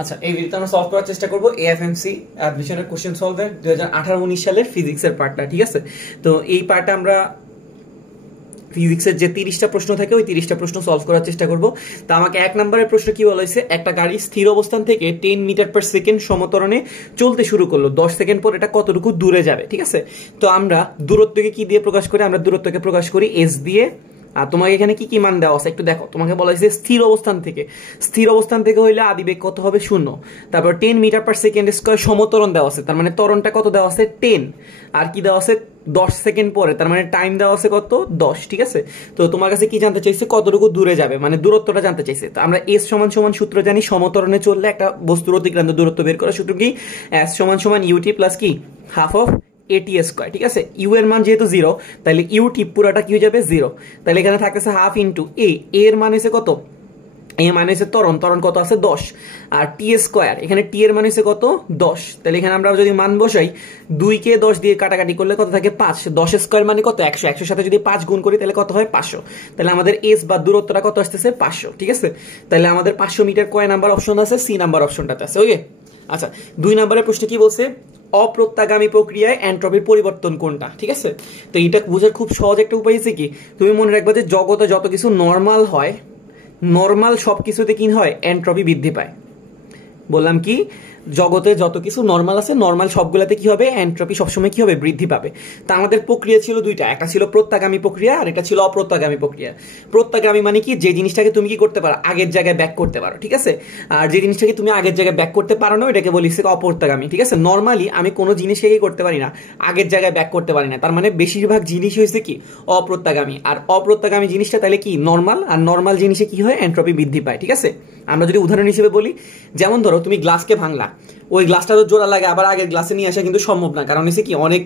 আচ্ছা, এই ভিডিওতে আমরা সলভ করার চেষ্টা করবো এএফএমসি অ্যাডমিশনের কোশ্চেন সলভের 2018-19 সালের ফিজিক্সের পার্টটা। ঠিক আছে, তো এই পার্টে আমরা ফিজিক্সের যে 30টা প্রশ্ন থাকে ওই 30টা প্রশ্ন সলভ করার চেষ্টা করব। তো আমাকে 1 নম্বরের প্রশ্ন কি বলা হয়েছে, একটা গাড়ি স্থির অবস্থান থেকে 10 মিটার পার সেকেন্ড সমত্বরণে চলতে শুরু করলো, 10 সেকেন্ড পর এটা কতটুকু দূরে যাবে। ঠিক আছে, তো আমরা দূরত্বকে কি দিয়ে প্রকাশ করি, আমরা দূরত্বকে প্রকাশ করি এস দিয়ে। আর তোমাকে এখানে কি কি মান দেওয়া আছে একটু দেখো, তোমাকে বলা হয়েছে স্থির অবস্থান থেকে, স্থির অবস্থান থেকে হইলে আদিবেগ কত হবে 0, তারপর 10 মিটার পার সেকেন্ড স্কয়ার সমত্বরণ দেওয়া আছে, তার মানে ত্বরণটা কত দেওয়া আছে 10, আর কি দেওয়া আছে 10 সেকেন্ড পরে, তার মানে টাইম দেওয়া আছে কত 10। ঠিক আছে, তো তোমার কাছে কি জানতে চাইছে, কতটুকু দূরে যাবে, মানে দূরত্বটা জানতে চাইছে। তো আমরা এস সমান সমান সূত্র জানি, সমত্বরণে চললে একটা বস্তুর অতিক্রান্ত দূরত্ব বের করার সূত্র কি, এস সমান সমান ইউটি প্লাস কি হাফ অফ এটি স্কয়ার। ঠিক আছে, ইউ এর মান যেহেতু 0 তাহলে ইউটি পুরাটা কি হয়ে যাবে 0, তাহলে এখানে থাকতেছে হাফ ইন্টু এ, এর মান হচ্ছে কত, এ মানে হচ্ছে ত্বরণ, ত্বরণ কত আছে 10, আর টি স্কয়ার এখানে টি এর মান হচ্ছে কত 10, তাহলে এখানে আমরা যদি মান বসাই 2 কে 10 দিয়ে কাটাকাটি করলে কত থাকে 5, 10 স্কয়ার মানে কত 100, 100 সাথে যদি 5 গুণ করি তাহলে কত হয় 500, তাহলে আমাদের এস বা দূরত্বটা কত আসতেছে 500। ঠিক আছে, তাহলে আমাদের 500 মিটার কয় নাম্বার অপশন আছে, সি নাম্বার অপশনটাতে আছে। ওকে, আচ্ছা 2 নম্বরের প্রশ্ন কি বলছে, অপ্রত্যাগামী প্রক্রিয়ায় এন্ট্রপির পরিবর্তন কোনটা। ঠিক আছে, তো এটা বোঝার খুব সহজ একটা উপায় আছে কি, তুমি মনে রাখবে যে জগতে যত কিছু নরমাল হয়, নরমাল সবকিছুতে কি হয় এন্ট্রপি বৃদ্ধি পায়। বললাম কি, জগতে যত কিছু নরমাল আছে নরমাল সবগুলাতে কি হবে এন্ট্রপি সবসময় কি হবে বৃদ্ধি পাবে। তা আমাদের প্রক্রিয়া ছিল দুইটা, একটা ছিল প্রত্যাগামী প্রক্রিয়া আর এটা ছিল অপ্রত্যাগামী প্রক্রিয়া। প্রত্যাগামী মানে কি, যে জিনিসটাকে তুমি কি করতে পারো আগের জায়গায় ব্যাক করতে পারো। ঠিক আছে, আর যে জিনিসটাকে তুমি আগের জায়গায় ব্যাক করতে পারো না এটাকে বলি অপ্রত্যাগামী। ঠিক আছে, নরমালি আমি কোনো জিনিসকে কি করতে পারি না আগের জায়গায় ব্যাক করতে পারি না, তার মানে বেশিরভাগ জিনিস হয়েছে কি অপ্রত্যাগামী। আর অপ্রত্যাগামী জিনিসটা তাহলে কি নরমাল, আর নরমাল জিনিসে কি হয় এন্ট্রপি বৃদ্ধি পায়। ঠিক আছে, আমরা যদি উদাহরণ হিসেবে বলি, যেমন ধরো তুমি গ্লাসকে ভাঙলা, ওই গ্লাসটা তো জোড়া লাগে আবার আগের গ্লাসে নিয়ে আসা কিন্তু সম্ভব না, কারণ হচ্ছে কি অনেক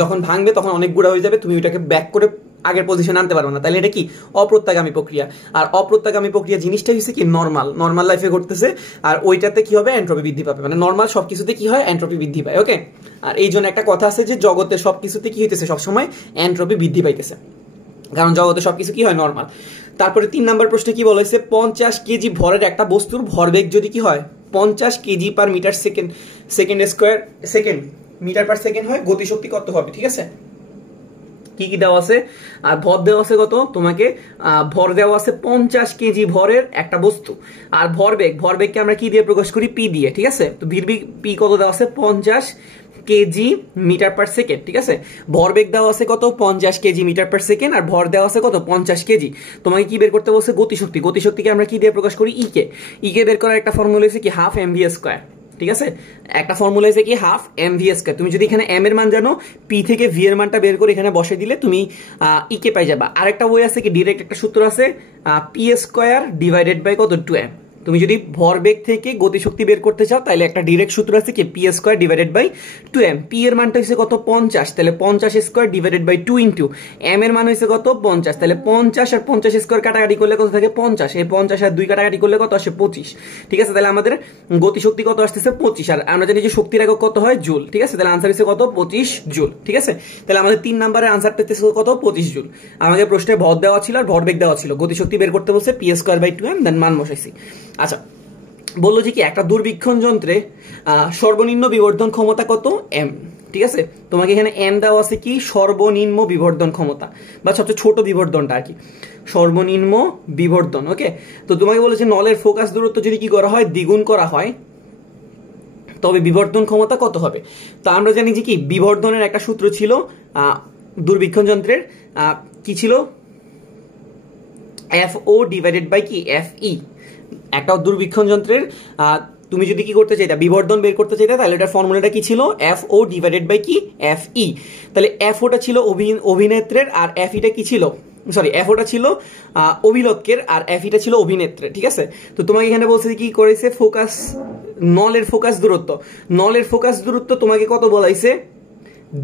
যখন ভাঙবে তখন অনেক গুঁড়া হয়ে যাবে, তুমি ওইটাকে ব্যাক করে আগের পজিশনে আনতে পারবে না, তাহলে এটা কি অপ্রত্যাগামী প্রক্রিয়া। আর অপ্রত্যাগামী প্রক্রিয়া জিনিসটা হচ্ছে কি নরমাল, নরমাল লাইফে ঘটতেছে, আর ওইটাতে কি হবে এন্ট্রপি বৃদ্ধি পাবে, মানে নরমাল সবকিছুতে কি হয় এন্ট্রপি বৃদ্ধি পায়। ওকে, আর এই জন্য একটা কথা আছে যে জগতে সবকিছুতে কি হইতেছে সবসময় এন্ট্রপি বৃদ্ধি পাইতেছে, কারণ জগতে সবকিছু কি হয় নরমাল। তারপরে 3 নম্বর প্রশ্নে কি বলা হয়েছে, 50 কেজি ভরের একটা বস্তুর ভরবেগ যদি কি হয় 50 KG per metre second, second square second metre per second হয়, গতিশক্তি কত হবে। ঠিক আছে, কি কি দেওয়া আছে, আর ভর দেওয়া আছে কত, তোমাকে ভর দেওয়া আছে 50 কেজি ভরের একটা বস্তু, আর ভরবেগ, ভরবেগকে আমরা কি দিয়ে প্রকাশ করি পি দিয়ে। ঠিক আছে, তো পি কত দেওয়া আছে 50 কেজি মিটার পার সেকেন্ড। ঠিক আছে, ভরবেগ দেওয়া আছে কত 50 কেজি মিটার পার সেকেন্ড, আর ভর দেওয়া আছে কত 50 কেজি। তোমাকে কি বের করতে বলছে গতিশক্তি, গতিশক্তিকে আমরা কি দিয়ে প্রকাশ করি ইকে, ইকে বের করার একটা ফর্মুলা হচ্ছে কি হাফ এম ভি স্কয়ার। ঠিক আছে, একটা ফর্মুলা হচ্ছে কি হাফ এম ভি স্কয়ার, তুমি যদি এখানে এম এর মান জানো পি থেকে ভি এর মানটা বের করে এখানে বসে দিলে তুমি ইকে পাই যাবা। আরেকটা ওয়ে আছে কি ডিরেক্ট একটা সূত্র আছে পি স্কয়ার ডিভাইডেড বাই কত 2m, তুমি যদি ভরবেগ থেকে গতিশক্তি বের করতে চাও তাহলে একটা ডিরেক্ট সূত্র আছে কি P square divided by 2m, P এর মানটা হচ্ছে কত 50, তাহলে 50 square divided by 2 into M এর মান হচ্ছে কত 50, তাহলে 50 আর 50 স্কয়ার কাটাকাটি করলে কত থাকে 50, এই 50 আর 2 কাটাকাটি করলে কত আসে 25। ঠিক আছে, তাহলে আমাদের গতিশক্তি কত আসতেছে 25, আর আমরা জানি যে শক্তির একক কত হয় জুল। ঠিক আছে, তাহলে আনসার হচ্ছে কত 25 জুল। ঠিক আছে, তাহলে আমাদের 3 নম্বরের আনসারটা হচ্ছে কত 25 জুল। আমাদের প্রশ্নে ভর দেওয়া ছিল আর ভরবেগ দেওয়া ছিল, গতিশক্তি বের করতে বলছে পি স্কয়ার বাই 2m, দেন মান বসাইছি। আচ্ছা, বললো যে কি একটা দূরবীক্ষণ যন্ত্রে সর্বনিম্ন বিবর্ধন ক্ষমতা কত এম। ঠিক আছে, তোমাকে এখানে এম দেওয়া আছে কি সর্বনিম্ন বিবর্ধন ক্ষমতা বা সবচেয়ে ছোট বিবর্ধনটা আর কি, সর্বনিম্ন বিবর্ধন। ওকে, তো তোমাকে বলেছে নলের ফোকাস দূরত্ব যদি কি করা হয় দ্বিগুণ করা হয় তবে বিবর্ধন ক্ষমতা কত হবে। তো আমরা জানি যে কি বিবর্ধনের একটা সূত্র ছিল দূরবীক্ষণ যন্ত্রের, কি ছিল এফ ও ডিভাইডেড বাই কি এফ ই। একটা দূরবীক্ষণ যন্ত্রের তুমি যদি কি করতে চাইতা বিবর্ধন বের করতে চাইতা তাহলে এটার ফর্মুলাটা কি ছিল এফ ও ডিভাইডেড বাই কি এফ ই। তাহলে এফ ওটা ছিল অভিনেত্রের আর এফ ইটা কি ছিল, সরি এফ ওটা ছিল অভিলক্ষের আর এফ ইটা ছিল অভিনেত্রের। ঠিক আছে, তো তোমাকে এখানে বলছে কি করেছে ফোকাস, নলের ফোকাস দূরত্ব, নলের ফোকাস দূরত্ব তোমাকে কত বলাইছে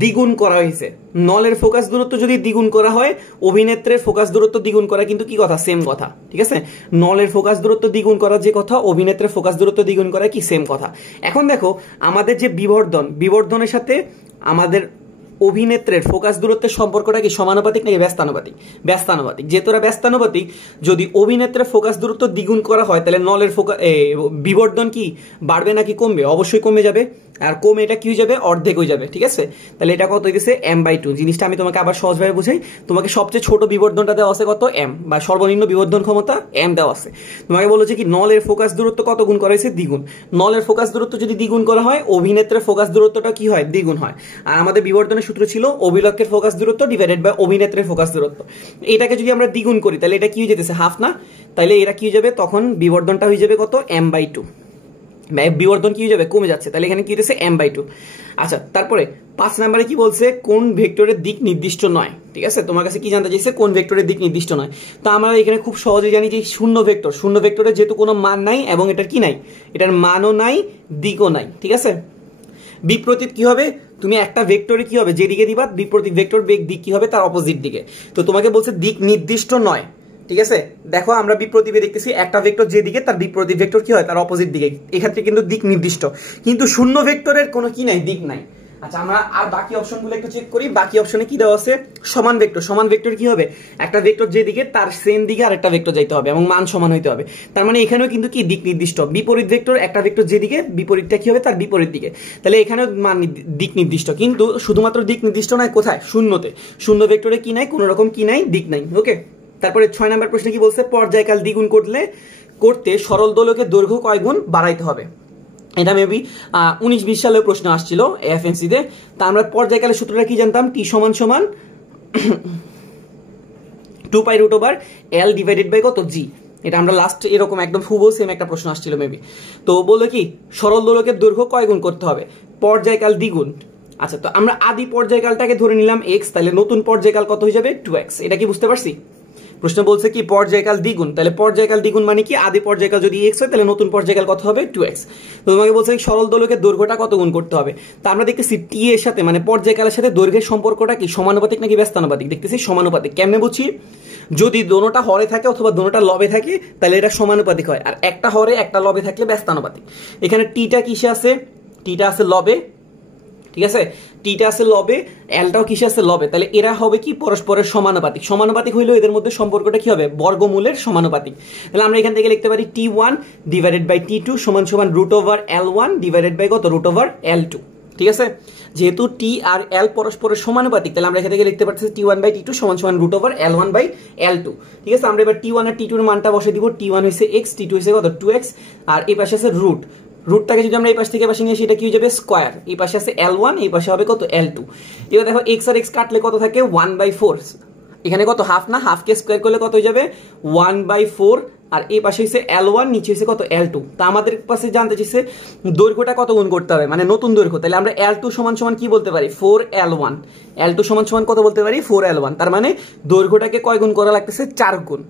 দ্বিগুণ করা হয়েছে। নলের ফোকাস দূরত্ব যদি দ্বিগুণ করা হয় অভিনেত্রের ফোকাস দূরত্ব দ্বিগুণ করা কিন্তু কি কথা সেম কথা। ঠিক আছে, নলের ফোকাস দূরত্ব দ্বিগুণ করা যে কথা, অভিনেত্রের ফোকাস দূরত্ব দ্বিগুণ করা কি সেম কথা। এখন দেখো আমাদের যে বিবর্ধন, বিবর্ধনের সাথে আমাদের অভিনেত্রের ফোকাস দূরত্বের সম্পর্কটা কি সমানুপাতিক নাকি ব্যস্তানুপাতিক? ব্যস্তানুপাতিক। যেহেতু এরা ব্যস্তানুপাতিক, যদি অভিনেত্রের ফোকাস দূরত্ব দ্বিগুণ করা হয় তাহলে নলের বিবর্ধন কি বাড়বে নাকি কমবে? অবশ্যই কমে যাবে, আর কমে এটা কি হয়ে যাবে? অর্ধেক হয়ে যাবে। ঠিক আছে, তাহলে এটা কত হইতেছে? m/2। জিনিসটা আমি তোমাকে আবার সহজভাবে বুঝাই। তোমাকে সবচেয়ে ছোট বিবর্ধনটা দেওয়া আছে কত? m, বা সর্বনিম্ন বিবর্ধন ক্ষমতা m দেওয়া আছে। তোমাকে বলেছে কি নলের ফোকাস দূরত্ব কত গুণ করা হয়েছে? দ্বিগুণ। নলের ফোকাস দূরত্ব যদি দ্বিগুণ করা হয়, অভিনেত্রের ফোকাস দূরত্বটা কি হয়? দ্বিগুণ হয়। আর আমাদের বিবর্ধনের সূত্র ছিল অভিলক্ষের ফোকাস দূরত্ব ডিভাইডেড বাই অভিনেত্রের ফোকাস দূরত্ব। এটাকে যদি আমরা দ্বিগুণ করি তাহলে এটা কি হয়ে যেতেছে? হাফ না? তাহলে এরা কি হয়ে যাবে? তখন বিবর্ধনটা হয়ে যাবে কত? m/2। বিবর্ধন কি হয়ে যাবে? কমে যাচ্ছে। তাহলে এখানে কি হচ্ছে? m/2। আচ্ছা, তারপরে 5 নম্বরে কি বলছে? কোন ভেক্টরের দিক নির্দিষ্ট নয়। ঠিক আছে, তোমার কাছে কি জানতে চাইছে? কোন ভেক্টরের দিক নির্দিষ্ট নয়। তো আমরা এখানে খুব সহজেই জানি যে শূন্য ভেক্টর, শূন্য ভেক্টরের যেহেতু কোনো মান নাই এবং এটার কি নাই, এটার মানও নাই, দিকও নাই। ঠিক আছে, বিপরীত কি হবে? তুমি একটা ভেক্টরে কি হবে? যেদিকে দিবা বিপরীত ভেক্টর দিক কি হবে? তার অপোজিট দিকে। তো তোমাকে বলছে দিক নির্দিষ্ট নয়। ঠিক আছে, দেখো আমরা বিপ্রতীপে দেখতেছি একটা ভেক্টর যেদিকে তার বিপরীত ভেক্টর কি হয়? তার অপোজিট দিকে। এক্ষেত্রে কিন্তু দিক নির্দিষ্ট, কিন্তু শূন্য ভেক্টরের কোনো কি নাই? দিক নাই। আচ্ছা, আমরা আর বাকি অপশনগুলো একটু চেক করি। বাকি অপশনে কি দেওয়া আছে? সমান ভেক্টর। সমান ভেক্টর কি হবে? একটা ভেক্টর যেদিকে তার সেম দিকে আরেকটা ভেক্টর যাইতে হবে এবং মান সমান হইতে হবে। তার মানে এখানেও কিন্তু কি দিক নির্দিষ্ট। বিপরীত ভেক্টর, একটা ভেক্টর যেদিকে বিপরীতটা কি হবে? তার বিপরীত দিকে। তাহলে এখানেও মান দিক নির্দিষ্ট, কিন্তু শুধুমাত্র দিক নির্দিষ্ট নয় কোথায়? শূন্যতে। শূন্য ভেক্টরে কি নাই? কোনো রকম কি নাই? দিক নাই। ওকে, তারপরে 6 নম্বর প্রশ্নে কি বলছে? পর্যায়কাল দ্বিগুণ করতে সরল দোলকের দৈর্ঘ্য কয় গুণ বাড়াইতে হবে? এটা মেবি 19-20 সালের প্রশ্ন আসছিল এএফএনসি তে। তা আমরা পর্যায়কালের সূত্রটা কি জানতাম? টি সমান সমান 2π√L ডিভাইডেড বাই কত? জি। এটা আমরা লাস্ট এরকম একদম হুবহু সেম একটা প্রশ্ন আসছিল মেবি। তো বললো কি সরল দোলকের দৈর্ঘ্য কয় গুণ করতে হবে? পর্যায়কাল দ্বিগুণ। আচ্ছা, তো আমরা আদি পর্যায়কালটাকে ধরে নিলাম x, তাহলে নতুন পর্যায়কাল কত হয়ে যাবে? 2x। এটা কি বুঝতে পারছি? প্রশ্ন বলছে কি পর্যায়কাল দ্বিগুণ, তাহলে পর্যায়কাল দ্বিগুণ মানে কি? আদি পর্যায়কাল যদি x হয় তাহলে নতুন পর্যায়কাল কত হবে? 2x। তো তোমাকে বলছে সরল দোলকের দৈর্ঘ্যটা কত গুণ করতে হবে? তা আমরা দেখতেছি টি এর সাথে মানে পর্যায়কালের সাথে দৈর্ঘ্যের সম্পর্কটা কি সমানুপাতিক নাকি ব্যস্তানুপাতিক? দেখতেছি সমানুপাতিক। কেমনে বুঝছি? যদি দোনোটা হরে থাকে অথবা দোনোটা লবে থাকে তাহলে এটা সমানুপাতিক হয়, আর একটা হরে একটা লবে থাকলে ব্যস্তানুপাতিক। এখানে টিটা কিসে আছে? টিটা আছে লবে। ঠিক আছে, টিটা আছে লবে, এলটাও কিসে আছে? লবে। তাহলে এরা হবে কি পরস্পরের সমানুপাতিক। সমানুপাতিক হইলেও এদের মধ্যে সম্পর্কটা কি হবে? বর্গমূলের সমানুপাতিক। তাহলে আমরা এখান থেকে লিখতে পারি T1 ডিভাইডেড বাই T2 সমান সমান √L1 ডিভাইডেড বাই কত? √L2। ঠিক আছে, যেহেতু টি আর এল পরস্পরের সমানুপাতিক তাহলে আমরা এখান থেকে লিখতে পারছি T1 বাই T2 সমান সমান √L1 বাই L2। ঠিক আছে, আমরা এবার T1 আর T2 এর মানটা বসে দিব। T1 হইছে x, T2 হইছে কত? 2x, আর এই পাশে আছে রুট। রুটটাকে যদি আমরা এই পাশ থেকে পাশে নিয়ে আসি এটা কি হয়ে যাবে? স্কয়ার। এই পাশে আছে L1, এই পাশে হবে কত? L2। এবার দেখো x আর x কাটলে কত থাকে? 1/4। এখানে কত? হাফ না? হাফ কে স্কয়ার করলে কত হয়ে যাবে? 1/4। আর এই পাশে হচ্ছে L1, নিচে হচ্ছে কত? L2। তা আমাদের পাশে জানতে চাইছে দৈর্ঘ্যটা কত গুণ করতে হবে, মানে নতুন দৈর্ঘ্য। তাহলে আমরা L2 সমান সমান কি বলতে পারি? 4L1। L2 সমান সমান কত বলতে পারি? 4L1। তার মানে দৈর্ঘ্যটাকে কয় গুণ করা লাগতেছে? 4 গুণ।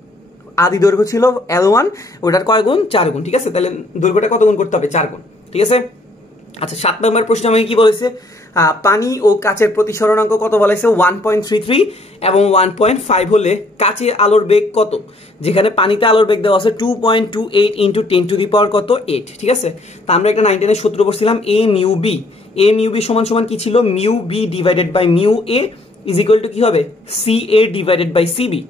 আদি দৈর্ঘ্য ছিল L1, ওটার কয় গুণ? 4 গুণ। ঠিক আছে, তাহলে দৈর্ঘ্যটা কত গুণ করতে হবে? 4 গুণ। ঠিক আছে। আচ্ছা, 7 নম্বর প্রশ্ন আমাকে কি বলেছে? পানি ও কাচের প্রতিসরণাঙ্ক কত বলেছে? 1.33 এবং 1.5 হলে কাচে আলোর বেগ কত? যেখানে পানিতে আলোর বেগ দেওয়া আছে 2.28 ইন্টু 10⁻⁸ কত? 8। ঠিক আছে, তা আমরা একটা 9-10 এর সূত্র পড়ছিলাম a mu B. a mu B সমান সমান কি ছিল? Mu B divided by mu A is equal to কি হবে? C A divided by C B.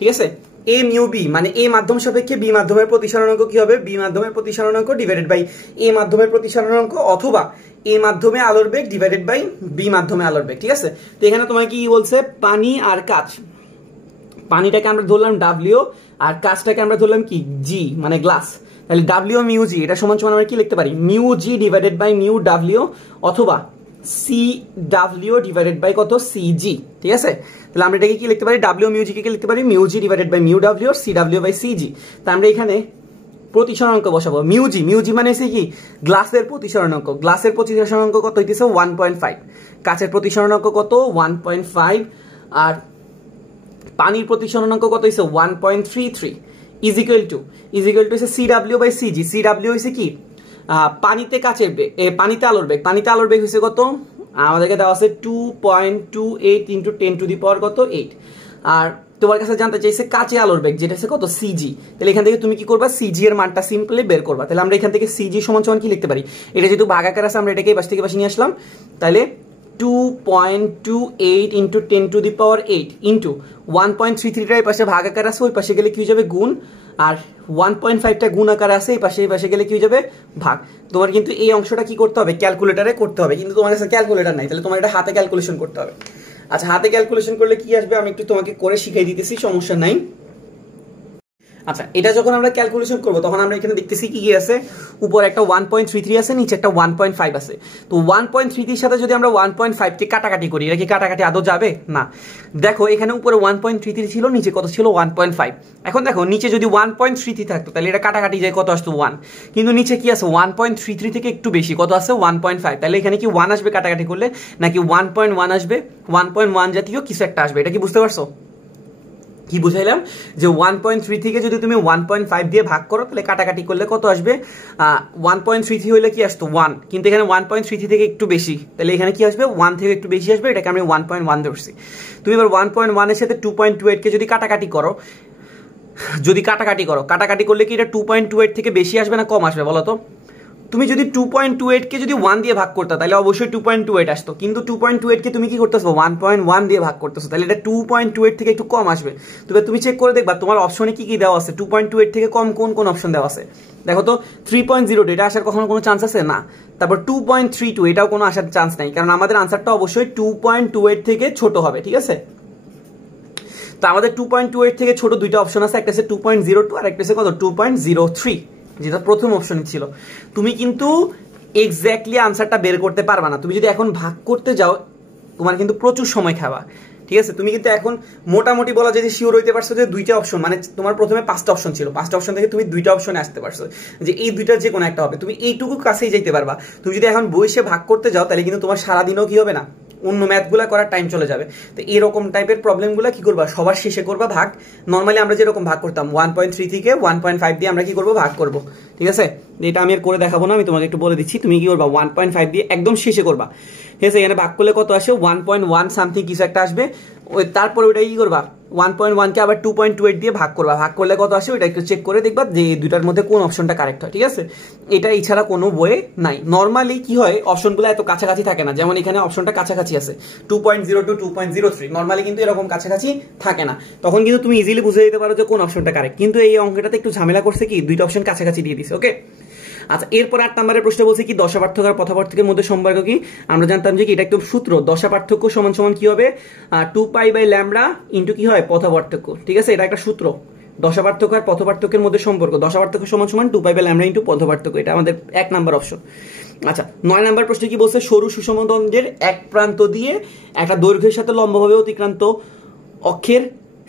ঠিক আছে, a মিউ বি মানে a মাধ্যম সাপেক্ষে b মাধ্যমের প্রতিসরণাঙ্ক কি হবে? b মাধ্যমের প্রতিসরণাঙ্ক ডিভাইডেড বাই a মাধ্যমের প্রতিসরণাঙ্ক, অথবা a মাধ্যমে আলোর বেগ ডিভাইডেড বাই b মাধ্যমে আলোর বেগ। ঠিক আছে, তো এখানে তোমাকে কি বলছে? পানি আর কাচ। পানিটাকে আমরা ধরলাম W আর কাচটাকে আমরা ধরলাম কি? G, মানে গ্লাস। তাহলে W মিউ জি এটা সমান সমান আমরা কি লিখতে পারি? Mu G divided by mu W, অথবা সি ডাব্লিউ ডিভাইডেড বাই কত? C G. ঠিক আছে, তাহলে আমরা এটাকে কি লিখতে পারি? ডাব্লিউ মিউ জি কে লিখতে পারি mu G divided by mu W, C W by C G. তা আমরা এখানে প্রতিসরণাঙ্ক বসাবো মিউ জি। মিউ জি মানে হচ্ছে কি? গ্লাসের প্রতিসরণাঙ্ক। গ্লাসের প্রতিসরণাঙ্ক কত হইতেছে? 1.5। কাচের প্রতিসরণাঙ্ক কত? 1.5। আর পানির প্রতিসরণাঙ্ক কত হইছে? 1.33 ইজ ইকুয়াল টু হইছে C W by C G. C W হইছে কি? পানিতে কাচের বেগ, পানিতে আলোর বেগ। পানিতে আলোর বেগ হইছে কত? আমাদেরকে দেওয়া আছে 2.28 ইন্টু 10⁻⁸ কত? 8। আর তোমার কাছে জানতে চাইছে কাচে আলোর বেগ, যেটা হচ্ছে কত? সিজি। তাহলে এখান থেকে তুমি কি করবা? সিজি এর মানটা সিম্পলি বের করবা। তাহলে আমরা এখান থেকে সিজি সমান সমান কি লিখতে পারি? এটা যেহেতু ভাগাকার আছে আমরা এটাকে এই পাশ থেকে পাশে নিয়ে আসলাম। তাহলে 2.28 ইন্টু 10⁸ ইন্টু 1.33টা এই পাশে ভাগ আকার আছে, ওই পাশে গেলে কি হয়ে যাবে গুণ, আর 1.5টা গুণ আকার আছে এই পাশে গেলে কি হয়ে যাবে ভাগ। তোমার কিন্তু এই অংশটা কি করতে হবে, ক্যালকুলেটারে করতে হবে, কিন্তু তোমার কাছে ক্যালকুলেটার নাই, তাহলে তোমার এটা হাতে ক্যালকুলেশন করতে হবে। আচ্ছা, হাতে ক্যালকুলেশন করলে কি আসবে আমি একটু তোমাকে করে শিখিয়ে দিতেছি, সমস্যা নাই। আচ্ছা, এটা যখন আমরা ক্যালকুলেশন করব তখন আমরা এখানে দেখতেছি কি কি আছে, উপরে একটা 1.33 আছে, নিচে একটা 1.5 আছে। তো 1.33 এর সাথে যদি আমরা 1.5 কে কাটাকাটি করি, এটা কি কাটাকাটি আদৌ যাবে না? দেখো এখানে উপরে 1.33 ছিল, নিচে কত ছিল 1.5। এখন দেখো নিচে যদি 1.33 থাকতো তাহলে এটা কাটাকাটি যায় কত আসতো 1, কিন্তু নিচে কি আছে 1.33 থেকে একটু বেশি, কত আছে 1.5। তাহলে এখানে কি 1 আসবে কাটাকাটি করলে, নাকি 1.1 আসবে, 1.1 জাতীয় কিছু একটা আসবে। এটা কি বুঝতে পারছো? কি বুঝাইলাম যে 1.3 থেকে যদি তুমি 1.5 দিয়ে ভাগ করো তাহলে কাটাকাটি করলে কত আসবে, 1.33 হইলে কি আসতো 1, কিন্তু এখানে 1.33 থেকে একটু বেশি, তাহলে এখানে কি আসবে 1 থেকে একটু বেশি আসবে, এটাকে আমি 1.1 ধরছি। তুমি এবার 1.1 এর সাথে 2.28 কে যদি কাটাকাটি করো, কাটাকাটি করলে কি এটা 2.28 থেকে বেশি আসবে না কম আসবে বলো তো? তুমি যদি 2.28 কে যদি 1 দিয়ে ভাগ করতে তাহলে অবশ্যই 2.28 আসতো, কিন্তু 2.28 কে তুমি কি করতেছো 1.1 দিয়ে ভাগ করতেছো, তাহলে এটা 2.28 থেকে একটু কম আসবে। তবে তুমি চেক করে দেখবা তোমার অপশনে কি কি দেওয়া আছে, 2.28 থেকে কম কোন কোন অপশন দেওয়া আছে। দেখো তো 3.0 এটা আসার কখনো কোনো চান্স আছে না। তারপর 2.32 এটাও কোনো আসার চান্স নাই, কারণ আমাদের আনসারটা অবশ্যই 2.28 থেকে ছোট হবে, ঠিক আছে? তো আমাদের 2.28 থেকে ছোট দুইটা অপশন আছে, একটা আছে 2.02 আর একটা আছে কত 2.03, যেটা প্রথম অপশন ছিল। তুমি কিন্তু এক্স্যাক্টলি আনসারটা বের করতে পারবা না, তুমি যদি এখন ভাগ করতে যাও তোমার কিন্তু প্রচুর সময় খাবা, ঠিক আছে? তুমি কিন্তু এখন মোটামুটি বলা যায় যে শিওর হইতে পারছো যে দুইটা অপশন, মানে তোমার প্রথমে 5টা অপশন ছিল, 5টা অপশন থেকে তুমি দুইটা অপশনে আসতে পারছো যে এই দুইটার যে কোনো একটা হবে, তুমি এইটুকু কাছেই যাইতে পারবা। তুমি যদি এখন বসে ভাগ করতে যাও তাহলে কিন্তু তোমার সারাদিনও কি হবে না, অন্য ম্যাথগুলো করার টাইম চলে যাবে। তো এরকম টাইপের প্রবলেমগুলো কি করবা, সবার শেষে করবা ভাগ। নর্মালি আমরা যেরকম ভাগ করতাম 1.3 থেকে 1.5 দিয়ে আমরা কি করবো ভাগ করব, ঠিক আছে? এটা আমি আর করে দেখাবো না, আমি তোমাকে একটু বলে দিচ্ছি। তুমি কি করবা 1.5 দিয়ে একদম শেষে করবা, ঠিক আছে? এখানে ভাগ করলে কত আসে 1.1 সামথিং কিছু একটা আসবে, ওই তারপরে ওইটা কি করবা 1.1 কে আবার 2.28 দিয়ে ভাগ করবা, ভাগ করলে কত আসে ওইটা একটু চেক করে দেখবা যে দুইটার মধ্যে কোন অপশনটা কারেক্ট হয়, ঠিক আছে? এটা এছাড়া কোনো বইয়ে নাই। নর্মালি কি হয় অপশনগুলো এত কাছাকাছি থাকে না, যেমন এখানে অপশনটা কাছাকাছি আছে 2.02 2.03, নর্মালি কিন্তু এরকম কাছাকাছি থাকে না, তখন কিন্তু তুমি ইজিলি বুঝে দিতে পারো যে কোন অপশনটা কারেক্ট। কিন্তু এই অঙ্কটাতে একটু ঝামেলা করছে কি দুইটা অপশন কাছাকাছি দিয়ে দিছে, ওকে? আচ্ছা, এরপর 8 নম্বরের প্রশ্ন বলছে কি দশা পার্থক্য আর পথা পার্থক্যের মধ্যে সম্পর্ক কি। আমরা জানতাম যে কি এটা একদম সূত্র, দশা পার্থক্য সমান সমান কি হবে 2π/λ ইন্টু কি হয় পথা পার্থক্য, ঠিক আছে? এটা একটা সূত্র, দশা পার্থক্য আর পথ পার্থক্যের মধ্যে সম্পর্ক, দশা পার্থক্য সমান সমান 2π/λ ইন্টু পথ পার্থক্য, এটা আমাদের 1 নাম্বার অপশন। আচ্ছা, 9 নাম্বার প্রশ্ন কি বলছে, সরু সুষমদণ্ডের এক প্রান্ত দিয়ে একটা দৈর্ঘ্যের সাথে লম্বভাবে অতিক্রান্ত অক্ষের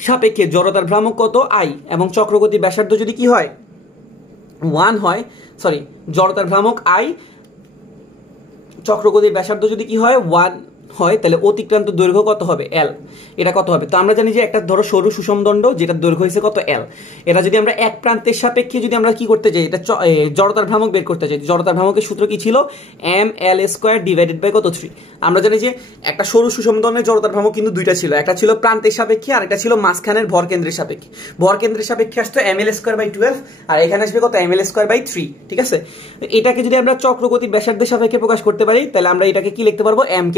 সাপেক্ষে জড়তার ভ্রামক কত আই, এবং চক্রগতি ব্যাসার্ধ যদি কি হয় 1 হয়, সরি জড়তার ভ্রামক আই, চক্রগতির ব্যাসার্ধ যদি কি হয় 1 হয়, তাহলে অতিক্রান্ত দৈর্ঘ্য কত হবে এল। এটা কত হবে? তো আমরা জানি যে একটা ধরো সরু সুষমদণ্ড যেটা দৈর্ঘ্য হয়েছে কত এল, এটা যদি আমরা এক প্রান্তের সাপেক্ষে যদি আমরা কি করতে চাই, এটা জড়তার ভ্রামক বের করতে চাই, জড়তার ভ্রামকের সূত্র কি ছিল ml² ডিভাইডেড বাই কত 3। আমরা জানি যে একটা সরু সুষমদণ্ডের জড়তার ভ্রামক কিন্তু দুইটা ছিল, একটা ছিল প্রান্তের সাপেক্ষে আর একটা ছিল মাঝখানের ভর কেন্দ্রের সাপেক্ষে। ভর কেন্দ্রের সাপেক্ষে আসতো ml²/12 আর এখানে আসবে কত ml²/3, ঠিক আছে? এটাকে যদি আমরা চক্রগতির ব্যাসার্ধের সাপেক্ষে প্রকাশ করতে পারি তাহলে আমরা এটাকে কি লিখতে পারবো mk²,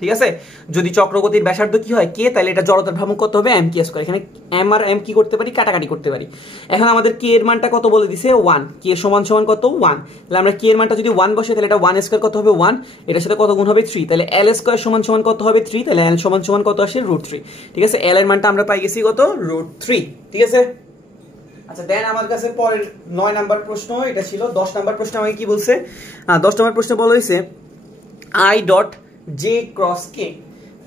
ঠিক আছে? যদি চক্রগতির ব্যাসার্ধ কি হয় কে, তাহলে এটা জড়তার ভ্রামক কত হবে mk²। এখানে m আর m কি করতে পারি কাটাকাটি করতে পারি। এখন আমাদের k এর মানটা কত বলে দিছে 1, k সমান সমান কত 1, তাহলে আমরা k এর মানটা যদি 1 বসে তাহলে এটা 1² কত হবে 1, এটার সাথে কত গুণ হবে 3, তাহলে l² সমান সমান কত হবে 3, তাহলে l সমান সমান কত আসে √3, ঠিক আছে? l এর মানটা আমরা পাই গেছি কত √3, ঠিক আছে? আচ্ছা, দেন আমার কাছে পরের 9 নাম্বার প্রশ্ন এটা ছিল। 10 নাম্বার প্রশ্ন আমাকে কি বলছে, 10 নাম্বার প্রশ্ন বলা হয়েছে i.j×k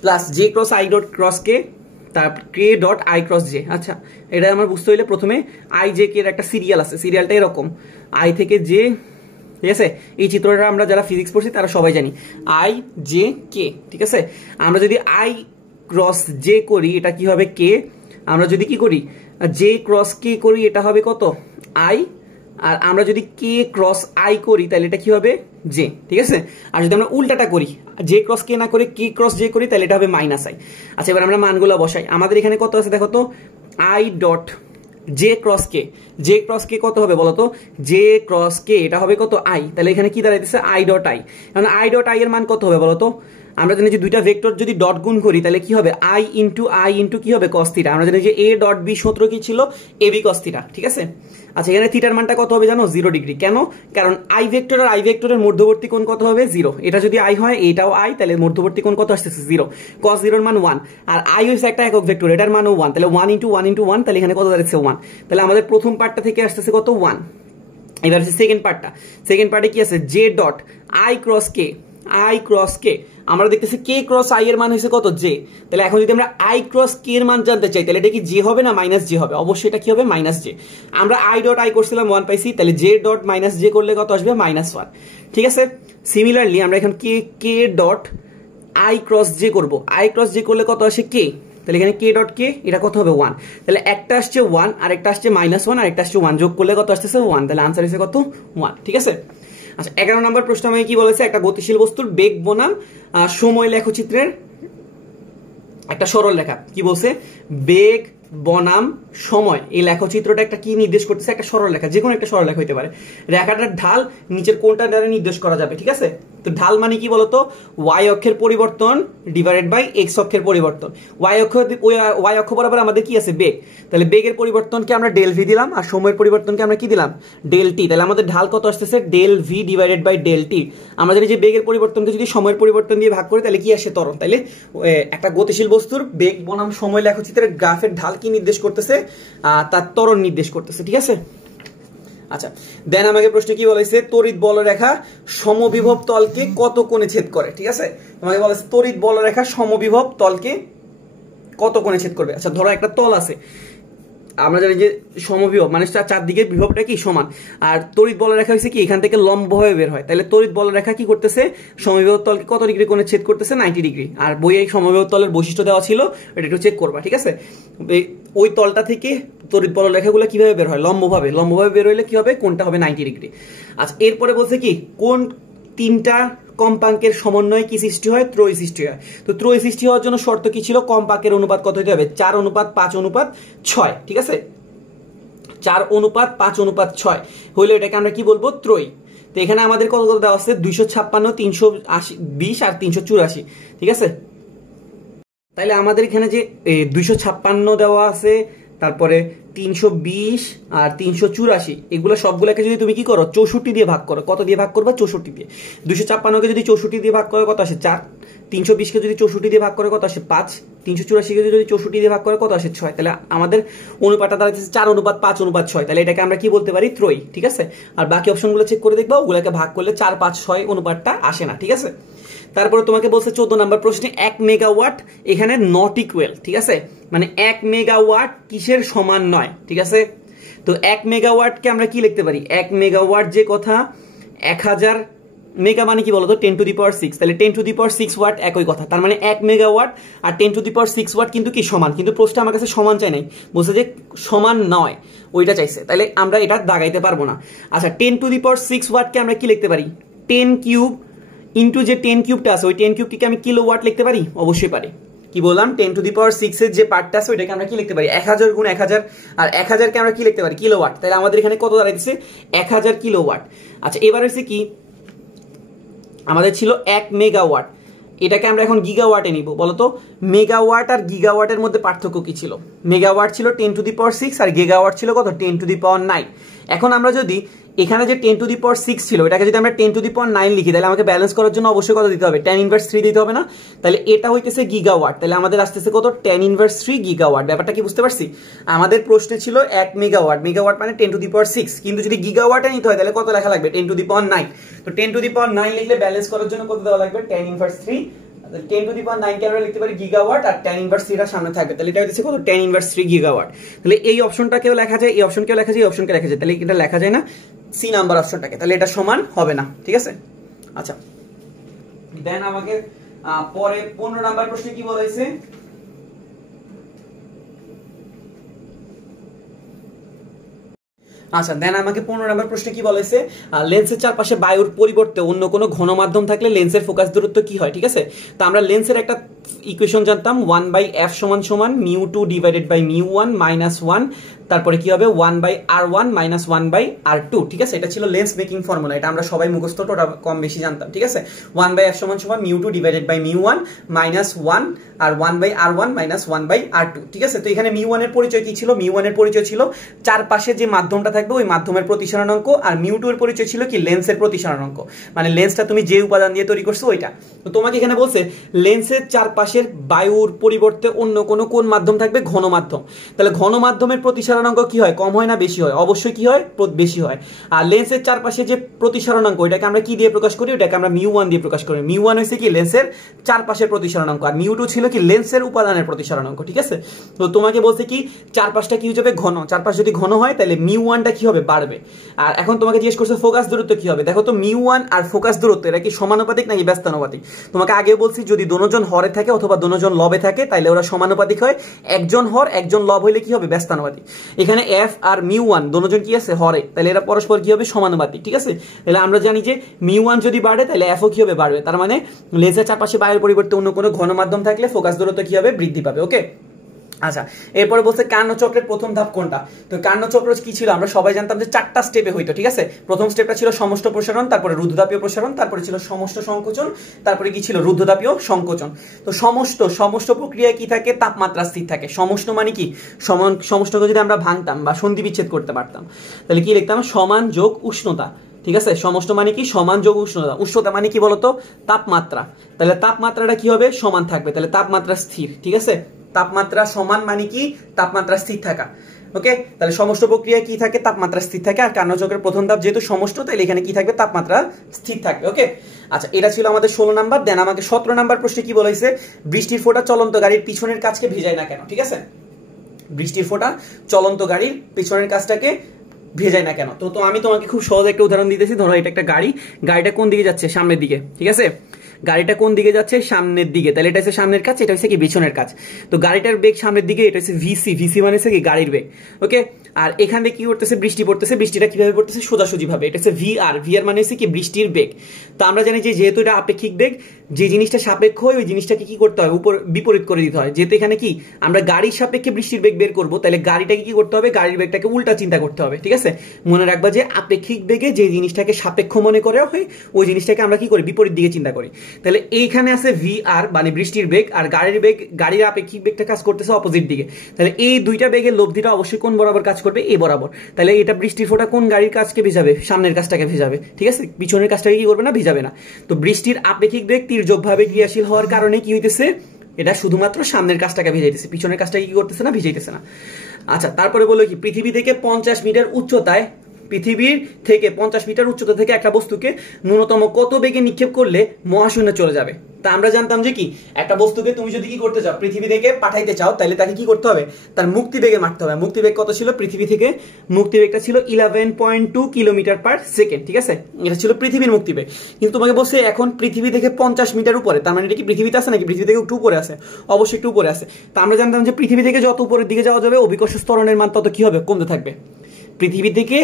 প্লাস j×i.k তারপর k.i×j। আচ্ছা, এটা আমার বুঝতে হইলে প্রথমে i/j এর একটা সিরিয়াল আছে, সিরিয়ালটা এরকম i থেকে j, ঠিক আছে? এই চিত্রটা আমরা যারা ফিজিক্স পড়ছি তারা সবাই জানি i/j/k, ঠিক আছে? আমরা যদি i×j করি এটা কি হবে k, আমরা যদি কি করি j×k করি এটা হবে কত i, আর আমরা যদি k×i করি তাহলে এটা কি হবে j, ঠিক আছে? আর যদি আমরা উল্টাটা করি j×k না করে k×j করি তাহলে এটা হবে -i। আচ্ছা, এবার আমরা মানগুলো বসাই। আমাদের এখানে কত আছে দেখো তো i.j×k, j×k কত হবে বলো তো, j×k এটা হবে কত i, তাহলে এখানে কি দাঁড়াইতেছে i.i। এখন i.i এর মান কত হবে বলো তো, আমরা জানি যে দুইটা ভেক্টর যদি ডট গুণ করি তাহলে কি হবে আই ইন্টু কি হবে cos থিটা। আমরা জানি যে a ডট b সূত্র কি ছিল ab cos থিটা, ঠিক আছে। আচ্ছা এখানে থিটার মানটা কত হবে জানো 0 ডিগ্রি। কেন? কারণ আই ভেক্টর আর আই ভেক্টরের মধ্যবর্তী কোণ কত হবে 0। এটা যদি আই হয় এটাও আই, তাহলে মধ্যবর্তী কোণ কত আসতেছে 0। cos 0 এর মান 1 আর আই হইছে একটা একক ভেক্টর, এটার মানও 1, তাহলে 1 ইন্টু 1, তাহলে এখানে কত দাঁড়াচ্ছে 1। তাহলে আমাদের প্রথম পার্টটা থেকে আসতেছে কত 1। এবার আছে সেকেন্ড পার্টটা। সেকেন্ড পার্টে কি আছে জে ডট আই ক্রস কে। আমরা দেখতেছি কে ক্রস আই এর মান হয়েছে কত জে। তাহলে এখন যদি আমরা আই ক্রস কে এর মান জানতে চাই তাহলে এটা কি জে হবে না মাইনাস জে হবে? অবশ্যই এটা কি হবে মাইনাস জে। আমরা আই ডট আই করছিলাম 1 পাইছি, তাহলে জে ডট মাইনাস জে করলে কত আসবে -1, ঠিক আছে। সিমিলারলি আমরা এখন কে ডট আই ক্রস জে করব, আই ক্রস জে করলে কত আসে কে, তাহলে এখানে কে ডট কে এটা কত হবে 1। তাহলে একটা আসছে 1 আর একটা আসছে -1 আর একটা আসছে 1, যোগ করলে কত আসতেছে 1, তাহলে আনসার হচ্ছে কত 1, ঠিক আছে। আচ্ছা 11 নম্বর প্রশ্ন আমাকে কি বলেছে, একটা গতিশীল বস্তুর বেগ বনাম সময় লেখচিত্রের একটা সরল রেখা। কি বলছে? বেগ বনাম সময়, এই লেখচিত্রটা একটা কি নির্দেশ করতেছে? একটা সরল রেখা, যে কোনো একটা সরল রেখা হইতে পারে। রেখাটার ঢাল নিচের কোনটা দ্বারা নির্দেশ করা যাবে, ঠিক আছে। তো ঢাল মানে কি বলতো? ওয়াই অক্ষের পরিবর্তন ডিভাইডেড বাই এক্স অক্ষের পরিবর্তন। ওয়াই অক্ষ বরাবর আমাদের কি আছে? বেগ। তাহলে বেগের পরিবর্তনকে আমরা ডেল ভি দিলাম আর সময়ের পরিবর্তনকে আমরা কি দিলাম? Del T. তাহলে আমাদের ঢাল কত আসতেছে? Del V divided by del T. আমরা জানি যে বেগের পরিবর্তনকে যদি সময়ের পরিবর্তন দিয়ে ভাগ করি তাহলে কি আসে? ত্বরণ। তাহলে একটা গতিশীল বস্তুর বেগ বনাম সময় লেখচিত্রের গ্রাফের ঢাল কি নির্দেশ করতেছে? তার ত্বরণ নির্দেশ করতেছে, ঠিক আছে। আচ্ছা দেন আমাকে প্রশ্ন কি বলেছে, তড়িৎ বলরেখা সমবিভব তলকে কত কোণে ছেদ করে, ঠিক আছে। তোমাকে বলেছে তড়িৎ বলরেখা সমবিভব তলকে কত কোণে ছেদ করবে। আচ্ছা ধরো একটা তল আছে, আমরা জানি যে সমবিভব মানে চারদিকে বিভবটা কি সমান, আর তড়িৎ বলরেখা হচ্ছে কি এখান থেকে লম্বভাবে বের হয়। তাহলে তড়িৎ বলরেখা কি করতেছে? সমবিভব তলকে কত ডিগ্রি কোণে ছেদ করতেছে? 90 ডিগ্রি। আর বইয়ে সমবিভব তলের বৈশিষ্ট্য দেওয়া ছিল, এটা একটু চেক করবা, ঠিক আছে। ওই তলটা থেকে তড়িৎ বলরেখাগুলো কিভাবে বের হয়? লম্বভাবে বের হইলে কি হবে? কোণটা হবে 90 ডিগ্রি। আচ্ছা এরপরে বলছে কি কোন তিনটা কম্পাঙ্কের সমন্বয়ে কি সৃষ্টি হয়? ত্রয়ী সৃষ্টি হয়। তো ত্রয়ী সৃষ্টি হওয়ার জন্য শর্ত কি ছিল? কম্পাঙ্কের অনুপাত কত হতে হবে? 4:5:6, ঠিক আছে। 4:5:6 হইলে এটাকে আমরা কি বলবো? ত্রয়ী। তো এখানে আমাদের কত কত দেওয়া আছে? 256, 320 আর 384, ঠিক আছে। তাইলে আমাদের এখানে যে 256 দেওয়া আছে, তারপরে 320 আর 384, এগুলো সবগুলোকে যদি তুমি কি করো 64 দিয়ে ভাগ করো, কত দিয়ে ভাগ করবা? 64 দিয়ে। 256কে যদি 64 দিয়ে ভাগ করে কত আসে? 4। 320কে যদি 64 দিয়ে ভাগ করে কত আসে? 5। 384কে যদি 64 দিয়ে ভাগ করে কত আসে? 6। তাহলে আমাদের অনুপাতটা দাঁড়াচ্ছে 4:5:6। তাহলে এটাকে আমরা কি বলতে পারি? ত্রয়ী, ঠিক আছে। আর বাকি অপশনগুলো চেক করে দেখবা, ওগুলোকে ভাগ করলে 4, 5, 6 অনুপাতটা আসে না, ঠিক আছে। তারপরে তোমাকে বলছে 14 নম্বর প্রশ্নে 1 মেগাওয়াট এখানে নট ইকুয়াল, ঠিক আছে। মানে 1 মেগাওয়াট কিসের সমান নয়, ঠিক আছে। তো 1 মেগাওয়াটকে আমরা কি লিখতে পারি? 1 মেগাওয়াট যে কথা 1000 মেগা মানে কি বলতো? 10⁶। তাহলে 10⁶ ওয়াট একই কথা। তার মানে 1 মেগাওয়াট আর 10⁶ ওয়াট কিন্তু কি সমান, কিন্তু প্রশ্ন আমার কাছে সমান চাই নাই, বলছে যে সমান নয়, ওইটা চাইছে। তাহলে আমরা এটা দাগাইতে পারবো না। আচ্ছা 10⁶ ওয়াটকে আমরা কি লিখতে পারি? 10 কিউব ইন্টু যে 10 কিউবটা আছে, ওই 10 কিউবটিকে আমি কিলোওয়াট লিখতে পারি? অবশ্যই পারি। কি বললাম? 10⁶ এর যে পার্টটা আছে ওইটাকে আমরা কি লিখতে পারি? 1000 গুণ 1000, আর 1000কে আমরা কি লিখতে পারি? কিলোওয়াট। তাহলে আমাদের এখানে কত দাঁড়াইছে? 1000 কিলোওয়াট। আচ্ছা এবার হচ্ছে কি আমাদের ছিল 1 মেগাওয়াট, এটাকে আমরা এখন গিগাওয়াটে নিব। বলতো মেগাওয়াট আর গিগাওয়াটের মধ্যে পার্থক্য কি ছিল? মেগাওয়াট ছিল 10⁶ আর গিগাওয়াট ছিল কত? 10⁹। এখন আমরা যদি এখানে যে 10⁶ ছিল এটাকে যদি আমরা 10⁹ লিখি তাহলে আমাকে ব্যালেন্স করার জন্য অবশ্যই কত দিতে হবে? tan ইনভার্স 3 দিতে হবে না? তাহলে এটা হইতেছে গিগাওয়াট, তাহলে আমাদের আসতেছে কত? tan inverse 3 gigawatt. ব্যাপারটা কি বুঝতে পারছি? আমাদের প্রশ্নে ছিল 1 মেগাওয়াট, মেগাওয়াট মানে 10⁶, কিন্তু যদি গিগাওয়াটে নিতে হয় তাহলে কত লেখা লাগবে? 10⁹। তো 10⁹ লিখলে ব্যালেন্স করার জন্য কত দেওয়া লাগবে? tan inverse 3। 10⁹ কে আমরা লিখতে পারি গিগাওয়াট, আর tan ইনভার্স 3 এর সামনে থাকবে, তাহলে এটা হচ্ছে কত? tan inverse 3 gigawatt. তাহলে এই অপশনটাকেও লেখা যায়, এই অপশনকেও লেখা যায়, এই অপশনকে লেখা যায়, তাহলে এটা লেখা যায় না সি নাম্বার অপশনটাকে, তাহলে এটা সমান হবে না, ঠিক আছে। আচ্ছা দেন আমাকে পরে 15 নাম্বার প্রশ্নে কি বলেছে? আচ্ছা দেন আমাকে 15 নম্বর প্রশ্নে কি বলেছে? লেন্সের চারপাশে বায়ুর পরিবর্তে অন্য কোনো ঘন মাধ্যম থাকলে লেন্সের ফোকাস দূরত্ব কি হয়, ঠিক আছে। তো আমরা লেন্সের একটা ইকুয়েশন জানতাম 1/f = μ2 / μ1 - 1 তারপরে কি হবে 1/r1 মাইনাস 1/r2, ঠিক আছে। এটা ছিল লেন্স মেকিং ফর্মুলা, এটা আমরা সবাই মুখস্থ ওটা কম বেশি জানতাম, ঠিক আছে। 1/f সমান সমান μ2 ডিভাইডেড বাই μ1 মাইনাস 1 আর 1/r1 মাইনাস 1/r2, ঠিক আছে। তো এখানে μ1 এর পরিচয় কি ছিল? μ1 এর পরিচয় ছিল চারপাশে যে মাধ্যমটা থাকবে ওই মাধ্যমের প্রতিসরণাঙ্ক, আর μ2 এর পরিচয় ছিল কি লেন্সের প্রতিসরণাঙ্ক, মানে লেন্সটা তুমি যে উপাদান দিয়ে তৈরি করছো ওইটা। তো তোমাকে এখানে বলছে লেন্সের চারপাশের বায়ুর পরিবর্তে অন্য কোন মাধ্যম থাকবে? ঘন মাধ্যম। তাহলে ঘন মাধ্যমের প্রতিসরণাঙ্ক কি হয়? কম হয় না বেশি হয়? অবশ্যই কি হয়? বেশি হয়। আর লেন্সের চারপাশে যে প্রতিসরণাঙ্ক ওইটাকে আমরা কি দিয়ে প্রকাশ করি? ওটাকে আমরা μ1 দিয়ে প্রকাশ করি। μ1 হইছে কি লেন্সের চারপাশের প্রতিসরণাঙ্ক, আর μ2 ছিল কি লেন্সের উপাদানের প্রতিসরণাঙ্ক, ঠিক আছে। তো তোমাকে বলছে কি চারপাশটা কি হয়ে যাবে? ঘন। চারপাশ যদি ঘন হয় তাহলে μ1টা কি হবে? বাড়বে। আর এখন তোমাকে জিজ্ঞেস করছে ফোকাস দূরত্ব কি হবে। দেখো তো μ1 আর ফোকাস দূরত্ব এটা কি সমানুপাতিক নাকি ব্যস্তানুপাতিক? তোমাকে আগে বলছি যদি দুজন হরে থাকে অথবা দুজন লবে থাকে তাহলে ওরা সমানুপাতিক হয়। একজন হর একজন লব হইলে কি হবে? ব্যস্তানুপাতিক। এখানে f আর μ1 দুজন কি আছে? হরে, তাহলে এরা পরস্পর কি হবে? সমানুপাতিক, ঠিক আছে। তাহলে আমরা জানি যে μ1 যদি বাড়ে তাহলে f ও কি হবে? বাড়বে। তার মানে লেন্সের চারপাশে বায়ুর পরিবর্তে অন্য কোনো ঘন মাধ্যম থাকলে ফোকাস দূরত্ব কি হবে? বৃদ্ধি পাবে, ওকে। আচ্ছা, এরপরে বলছে কার্ণচক্রের প্রথম ধাপ কোনটা? তো কার্ণচক্র কি ছিল? আমরা সবাই জানতাম যে 4টা স্টেপে হইতো, ঠিক আছে। প্রথম স্টেপটা ছিল সমষ্ট প্রসারণ, তারপরে রুদ্ধতাপীয় প্রসারণ, তারপরে ছিল সমষ্ট সংকোচন, তারপরে কি ছিল? রুদ্ধতাপীয় সংকোচন। তো সমষ্ট প্রক্রিয়ায় কি থাকে? তাপমাত্রা স্থির থাকে। সমষ্ট মানে কি? সমষ্টকে যদি আমরা ভাঙতাম বা সন্ধি বিচ্ছেদ করতে পারতাম তাহলে কি লিখতাম? সমান যোগ উষ্ণতা, ঠিক আছে। সমষ্ট মানে কি? সমান যোগ উষ্ণতা। উষ্ণতা মানে কি বলতো? তাপমাত্রা। তাহলে তাপমাত্রাটা কি হবে? সমান থাকবে, তাহলে তাপমাত্রা স্থির, ঠিক আছে। তাপমাত্রা সমান মানে কি? তাপমাত্রা স্থির থাকা, ওকে। তাহলে সমষ্ট প্রক্রিয়া কি থাকে? তাপমাত্রা স্থির থাকে। আর কার্ণচক্রের প্রথম ধাপ যেহেতু সমষ্ট তাহলে এখানে কি থাকবে? তাপমাত্রা স্থির থাকবে, ওকে। আচ্ছা, এটা ছিল আমাদের 16 নাম্বার। দেন আমাকে 17 নাম্বার প্রশ্নে কি বলেছে? বৃষ্টির ফোঁটা চলন্ত গাড়ির পিছনের কাজকে ভেজায় না কেন, ঠিক আছে। বৃষ্টির ফোঁটা চলন্ত গাড়ির পিছনের কাজটাকে ভেজায় না কেন? তো আমি তোমাকে খুব সহজ একটা উদাহরণ দিতেছি। ধরো এটা একটা গাড়িটা কোন দিকে যাচ্ছে? সামনের দিকে, ঠিক আছে। গাড়িটা কোন দিকে যাচ্ছে? সামনের দিকে, তাহলে এটা হচ্ছে সামনের কাজ, এটা হচ্ছে কি পিছনের কাজ। তো গাড়িটার বেগ সামনের দিকে, এটা হচ্ছে ভিসি মানে হচ্ছে কি গাড়ির বেগ, ওকে। আর এখান থেকে কি করতেছে? বৃষ্টি পড়তেছে। বৃষ্টিটা কিভাবে পড়তেছে? সোজাসুজি ভাবে। এটা হচ্ছে ভিআর মানে হচ্ছে কি বৃষ্টির বেগ। তো আমরা জানি যে যেহেতু এটা আপেক্ষিক বেগ, যে জিনিসটা সাপেক্ষ হয় ওই জিনিসটাকে কি করতে হয়? বিপরীত করে দিতে হয়। যেহেতু এখানে কি আমরা গাড়ির সাপেক্ষে বৃষ্টির বেগ বের করবো, তাহলে গাড়িটাকে কি করতে হবে? গাড়ির বেগটাকে উল্টা চিন্তা করতে হবে, ঠিক আছে। মনে রাখবা যে আপেক্ষিক বেগে যে জিনিসটাকে সাপেক্ষ মনে করা হয় ওই জিনিসটাকে আমরা কি করি? বিপরীত দিকে চিন্তা করি। তাহলে এইখানে আছে ভিআর মানে বৃষ্টির বেগ, আর গাড়ির আপেক্ষিক বেগটা কাজ করতেছে অপোজিট দিকে। তাহলে এই দুইটা বেগের লব্ধিটা অবশ্যই কোন বরাবর কাজ করবে? এই বরাবর। তাহলে এটা বৃষ্টির ফোঁটা কোন গাড়ির কাজকে ভেজাবে? সামনের কাজটাকে ভেজাবে, ঠিক আছে। পিছনের কাজটাকে কি করবে না? ভিজাবে না। তো বৃষ্টির আপেক্ষিক বেগ তির্যকভাবে ক্রিয়াশীল হওয়ার কারণে কি হইতেছে? এটা শুধুমাত্র সামনের কাজটাকে ভিজাইতেছে, পিছনের কাজটাকে কি করতেছে না? ভিজাইতেছে না। আচ্ছা, তারপরে বলো কি পৃথিবী থেকে 50 মিটার উচ্চতায় পৃথিবীর থেকে 50 মিটার উচ্চতা থেকে একটা বস্তুকে ন্যূনতম কত বেগে নিক্ষেপ করলে মহাশূন্যে চলে যাবে? তা আমরা জানতাম যে কি একটা বস্তুকে তুমি যদি কি করতে চাও? পৃথিবী থেকে পাঠাইতে চাও তাহলে তাকে কি করতে হবে? তার মুক্তি বেগে মারতে হবে। মুক্তি বেগ কত ছিল? পৃথিবী থেকে মুক্তি বেগটা ছিল 11.2 কিলোমিটার পার সেকেন্ড, ঠিক আছে। এটা ছিল পৃথিবীর মুক্তি বেগ। কিন্তু তোমাকে বলছে এখন পৃথিবী থেকে 50 মিটার উপরে, তার মানে এটা কি পৃথিবীতে আছে নাকি? পৃথিবী থেকে একটু উপরে আছে, অবশ্যই একটু উপরে আছে। তা আমরা জানতাম যে পৃথিবী থেকে যত উপরের দিকে যাওয়া যাবে অভিকর্ষ ত্বরণের মান তত কি হবে? কমতে থাকবে। পৃথিবী থেকে